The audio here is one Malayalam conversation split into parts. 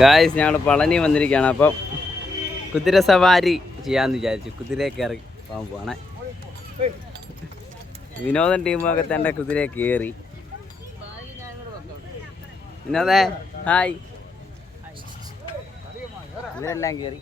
ഗായ്സ് ഞങ്ങൾ പളനി വന്നിരിക്കുകയാണ്. അപ്പം കുതിര സവാരി ചെയ്യാമെന്ന് വിചാരിച്ചു. കുതിര കയറി പോകാൻ പോകണേ വിനോദൻ ടീമൊക്കെ തന്നെ കുതിര കയറി. വിനോദേ ഹായ് ഇവരെല്ലാം കയറി.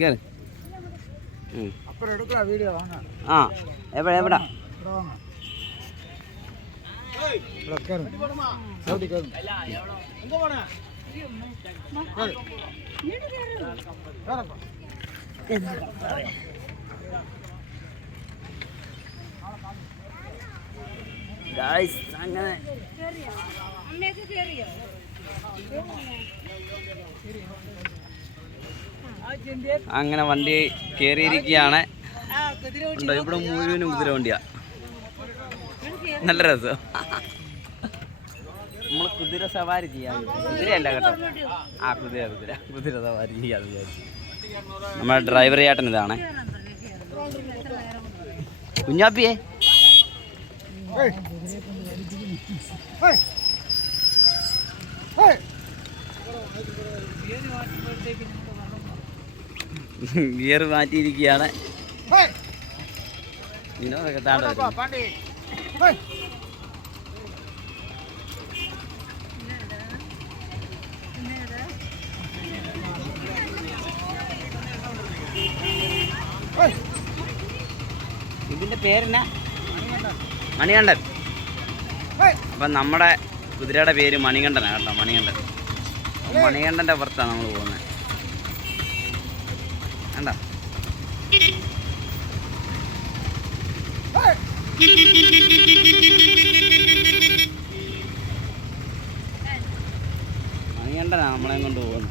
കയറി. ആ എവിടെ എവിടാ? ഇവിടെ வாங்க ഇവിടെ കയറും ചവിട്ടി കയറും കയറപ്പാ ഗായ്സ് അങ്ങനെ അങ്ങനെ വണ്ടി കയറിയിരിക്കുകയാണ് ഉണ്ടോ ഇവിടെ മുഴുവനും കുതിര വണ്ടിയാ നല്ല രസം നമ്മൾ കുതിര സവാരി ചെയ്യാൻ കുതിരയല്ല കേട്ടോ. ആ കുതിര കുതിര. കുതിര സവാരി ചെയ്യാന്ന് വിചാരിച്ചു. നമ്മുടെ ഡ്രൈവർ ചേട്ടൻ ഇതാണ്. കുഞ്ഞാപ്പിയേ. ഗിയർ മാറ്റിയിരിക്കുകയാണ്. വിനോദൊക്കെ താണ്ട ഇതിന്റെ പേരെന്നാ? മണികണ്ഠൻ. അപ്പൊ നമ്മുടെ കുതിരയുടെ പേര് മണികണ്ഠനാണ് കേട്ടോ മണികണ്ഠൻ. മണികണ്ഠന്റെ പുറത്താണ് നമ്മൾ പോകുന്നത് കണ്ടോ. മണികണ്ഠനാണ് നമ്മളെ കൊണ്ട് പോകുന്നത്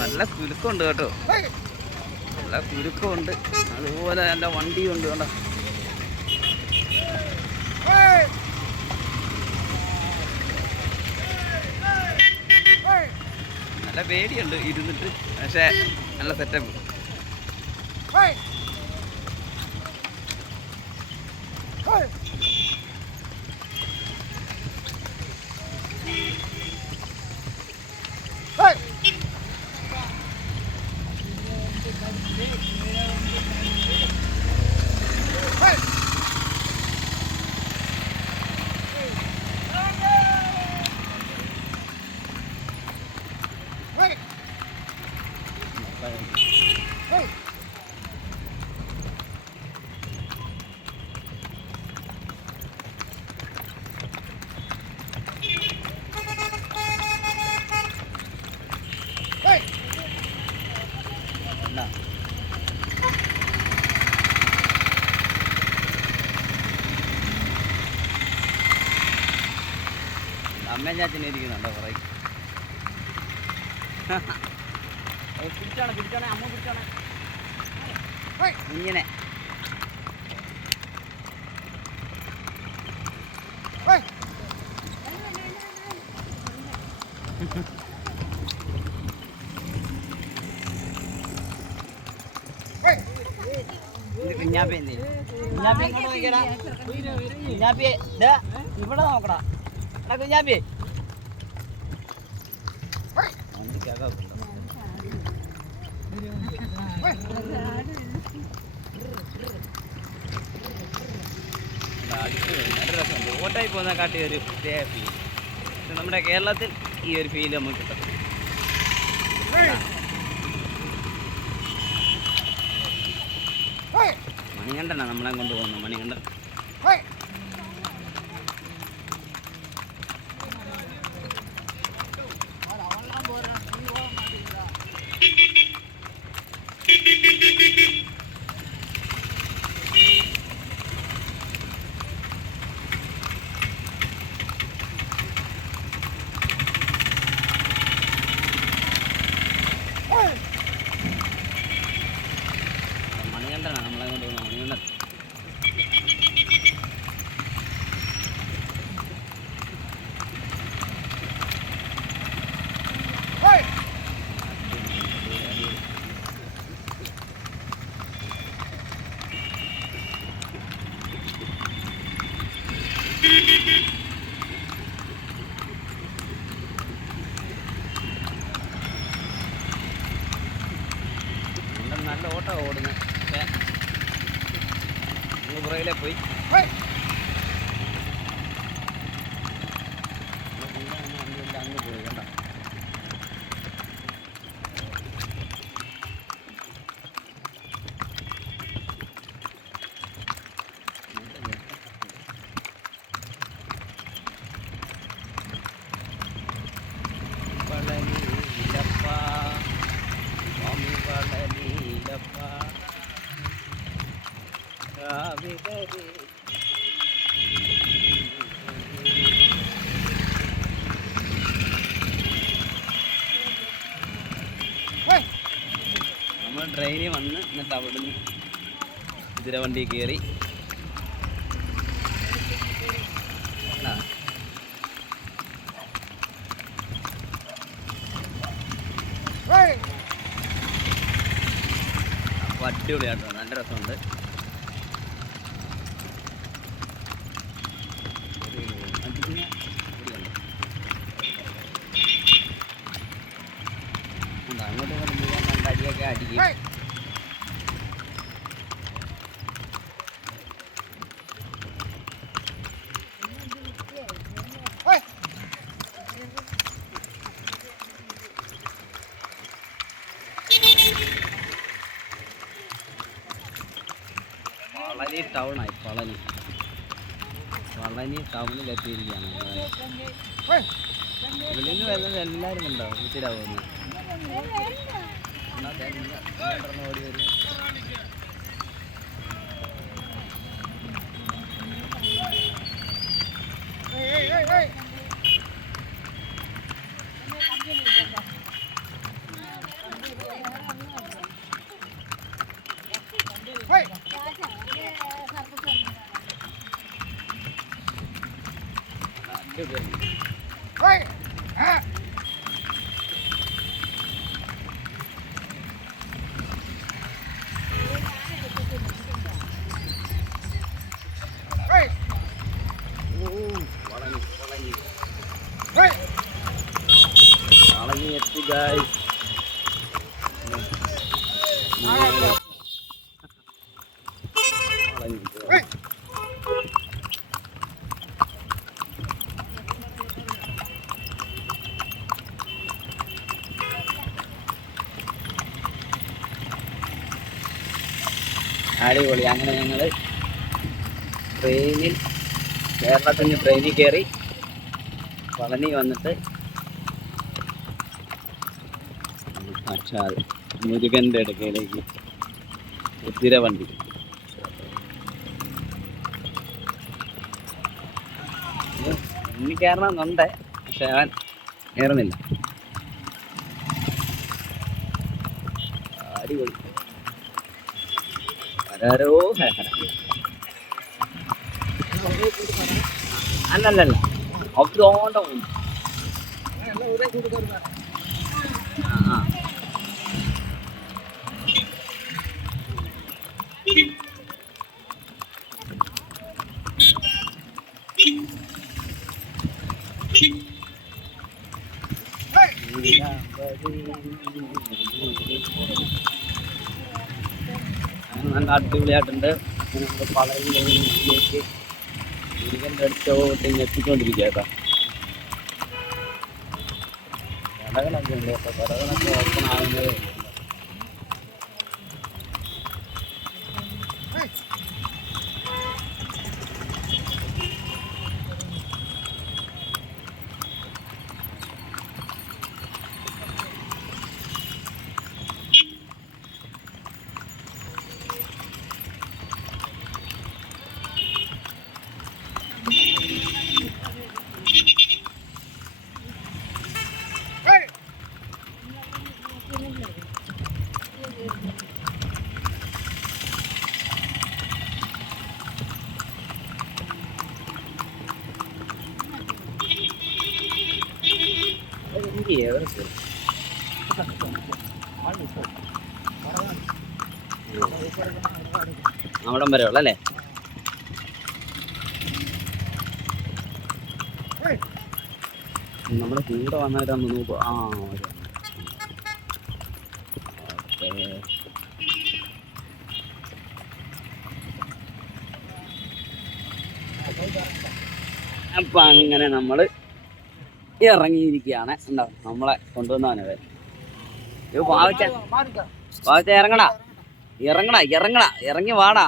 നല്ല കുലുക്കമുണ്ട് കേട്ടോ നല്ല കുലുക്കമുണ്ട് അതുപോലെ നല്ല വണ്ടിയുണ്ട് കേട്ടോ. നല്ല പേടിയുണ്ട് ഇരുന്നിട്ട് പക്ഷേ നല്ല സെറ്റപ്പ് ഏയ്. അമ്മയും ചാച്ചനും ഇരിക്കുന്നുണ്ടോ കുറേ പിടിച്ചോണേ പിടിച്ചോണേ അമ്മ പിടിച്ചോണേ. ഇങ്ങനെ. കുഞ്ഞാപ്പി എന്ത്? കുഞ്ഞാപ്പി ഇവിടെ നോക്കടാ. എടാ രസമുണ്ട് ഓട്ടായി പോകുന്ന കാട്ടി ഒരു പ്രത്യേക ഫീൽ നമ്മുടെ കേരളത്തിൽ ഈ ഒരു ഫീൽ നമുക്ക് കിട്ടും. മണികണ്ഠനാണ് നമ്മളെ കൊണ്ട് പോകുന്നത് മണികണ്ഠൻ ഏയ്. ഏയ്. മണികണ്ഠനാണ് നമ്മളെ കൊണ്ട് പോകുന്നത് മണികണ്ഠൻ നല്ല ഓട്ടം ഓടുന്നത് പക്ഷേ നമ്മൾ പുറകിലെ പോയി Hey! നമ്മളെ മുന്നേ വന്ന വണ്ടിയെല്ലാം അങ്ങ് പോയി കണ്ടോ പളനിയിലപ്പ, സ്വാമി പളനിയിലപ്പ, കാവികരി. Hey! നമ്മൾ ട്രെയിനിൽ വന്ന് എന്നിട്ട് അവിടുന്ന് കുതിരവണ്ടി കയറി ആ. Hey! അപ്പോൾ അടിപൊളിയാട്ടോ നല്ല രസമുണ്ട് ഒരു അടിപൊളി പൊടിയുണ്ട്. ഉണ്ട്, അങ്ങോട്ടും ഇങ്ങോട്ടും പോകാൻ രണ്ട് അടിയൊക്കെ അടിക്കും Hey! Hey! പളനി ആയി പളനി. പളനി ടൗണിൽ എത്തിയിരിക്കുകയാണ് Hey! നിന്ന് വരുന്നത് എല്ലാവരും ഉണ്ടാവും ഉച്ചരാവുന്നു ഓടി വരും. അടിപൊളി. അങ്ങനെ ഞങ്ങൾ ട്രെയിനിൽ കേരളത്തിൽ നിന്ന് ട്രെയിനിൽ കയറി പളനി വന്നിട്ട് സാക്ഷാൽ മുരുകന്റെ അടുക്കയിലേക്ക് കുതിര വണ്ടി. ഇനി കയറണമെന്നുണ്ട് പക്ഷെ അവൻ കയറുന്നില്ല ഹരഹരോ ഹര അല്ലല്ലല്ല അവരോണ്ട പോകുന്നു ആ ആ Hey! അങ്ങനെ നല്ല അടിപൊളിയായിട്ടുണ്ട്. പളനിയിലേക്ക് മുരുകന്റെ അടുത്തോട്ട് ഇങ്ങനെ എത്തിക്കൊണ്ടിരിക്കുക കേട്ടോ കടകളൊക്കെ ഉണ്ട് കേട്ടോ. കടകളൊക്കെ ഓപ്പൺ ആവുന്നതേ അവിടം വരെ ഉള്ളല്ലേ? നമ്മുടെ കൂടെ വന്നവരാന്ന് നോക്കുക ആ ഓക്കെ. അപ്പം അങ്ങനെ നമ്മൾ ഇറങ്ങിയിരിക്കുകയാണ്. ഉണ്ടാവും നമ്മളെ കൊണ്ടുവന്നവനെ പാവച്ച പാവച്ച ഇറങ്ങടാ. ഇറങ്ങടാ ഇറങ്ങണ ഇറങ്ങി വാടാ.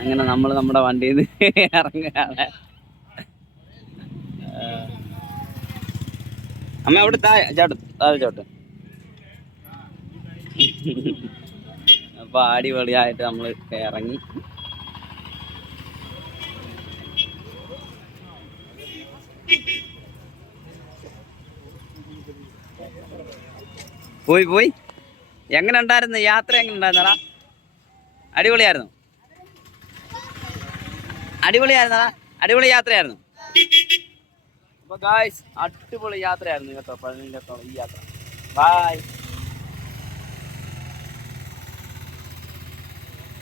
അങ്ങനെ നമ്മൾ നമ്മുടെ വണ്ടിയിൽ നിന്ന് ഇറങ്ങുകയാണ്. അമ്മ അവിടെ താഴെ ചാട്ട് താഴെ ചോട്ട് അപ്പൊ അടിപൊളിയായിട്ട് നമ്മൾ ഇറങ്ങി. പോയി പോയി. എങ്ങനെ ഉണ്ടായിരുന്നു? യാത്ര എങ്ങനെ ഉണ്ടായിരുന്നടാ? അടിപൊളിയായിരുന്നു. അടിപൊളിയായിരുന്നടാ? അടിപൊളി യാത്രയായിരുന്നു. അപ്പൊ ഗായ്സ് അടിപൊളി യാത്രയായിരുന്നു കേട്ടോ പഴനിയിലെത്തോളം ഈ യാത്ര. ബായ്